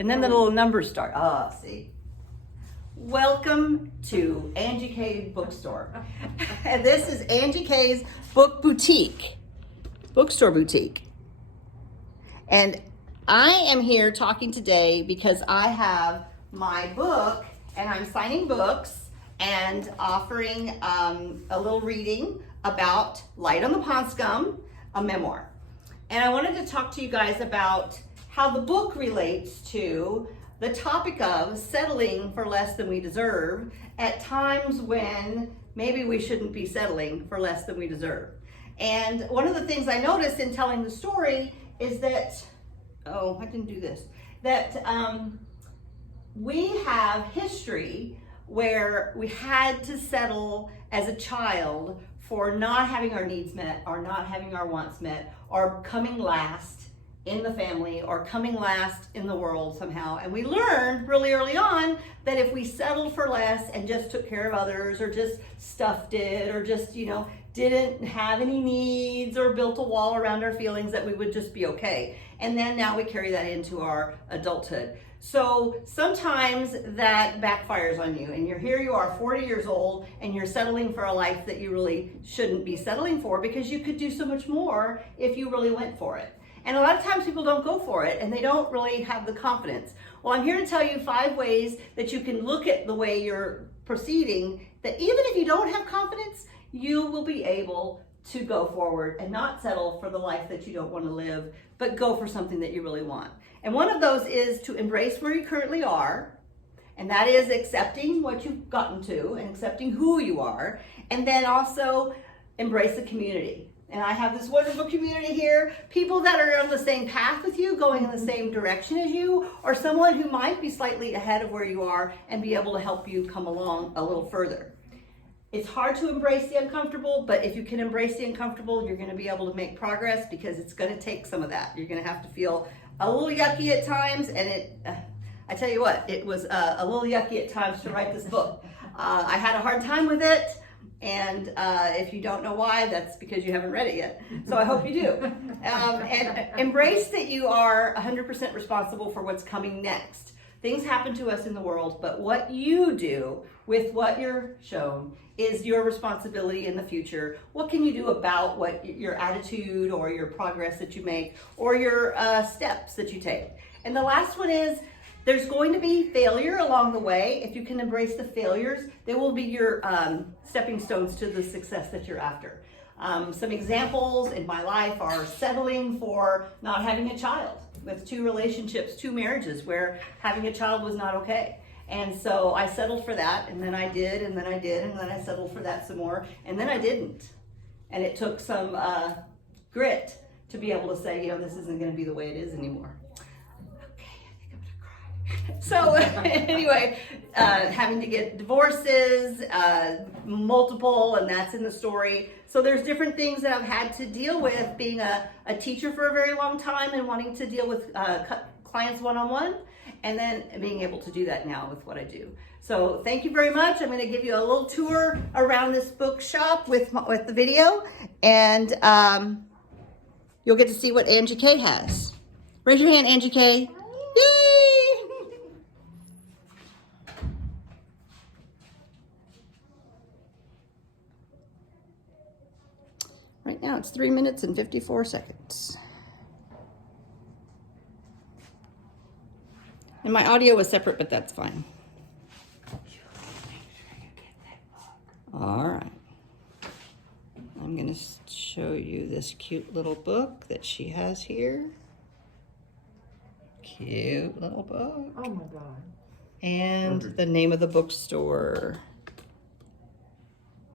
And then the little numbers start. Ah, see. Welcome to Angie K Bookstore. And this is Angie K's Book Boutique, Bookstore Boutique. And I am here talking today because I have my book and I'm signing books and offering a little reading about Light on the Pond Scum, a memoir. And I wanted to talk to you guys about how the book relates to the topic of settling for less than we deserve at times when maybe we shouldn't be settling for less than we deserve. And one of the things I noticed in telling the story is that, oh, I didn't do this, that we have history where we had to settle as a child for not having our needs met or not having our wants met or coming last in the family or coming last in the world somehow. And we learned really early on that if we settled for less and just took care of others or just stuffed it or just, didn't have any needs or built a wall around our feelings, that we would just be okay. And then now we carry that into our adulthood. So sometimes that backfires on you and you are 40 years old and you're settling for a life that you really shouldn't be settling for because you could do so much more if you really went for it. And a lot of times people don't go for it and they don't really have the confidence. Well, I'm here to tell you 5 ways that you can look at the way you're proceeding, that even if you don't have confidence, you will be able to go forward and not settle for the life that you don't want to live, but go for something that you really want. And one of those is to embrace where you currently are, and that is accepting what you've gotten to and accepting who you are, and then also embrace the community. And I have this wonderful community here, people that are on the same path with you, going in the same direction as you, or someone who might be slightly ahead of where you are and be able to help you come along a little further. It's hard to embrace the uncomfortable, but if you can embrace the uncomfortable, you're going to be able to make progress because it's going to take some of that. You're going to have to feel a little yucky at times, and I tell you what, it was a little yucky at times to write this book. I had a hard time with it, and if you don't know why, that's because you haven't read it yet. So I hope you do. And embrace that you are 100% responsible for what's coming next. Things happen to us in the world, but what you do with what you're shown is your responsibility in the future. What can you do about what your attitude or your progress that you make or your steps that you take? And the last one is there's going to be failure along the way. If you can embrace the failures, they will be your stepping stones to the success that you're after. Some examples in my life are settling for not having a child with 2 relationships, 2 marriages where having a child was not okay. And so I settled for that, and then I did, and then I did, and then I settled for that some more, and then I didn't. And it took some grit to be able to say, this isn't going to be the way it is anymore. Okay, I think I'm going to cry. So anyway, having to get divorces, multiple, and that's in the story. So there's different things that I've had to deal with being a teacher for a very long time and wanting to deal with clients one-on-one, and then being able to do that now with what I do. So thank you very much. I'm going to give you a little tour around this bookshop with the video, and you'll get to see what Angie K has. Raise your hand, Angie K. Yay! Right now it's 3 minutes and 54 seconds. And my audio was separate, but that's fine. All right. I'm going to show you this cute little book that she has here. Cute little book. Oh my God. And the name of the bookstore.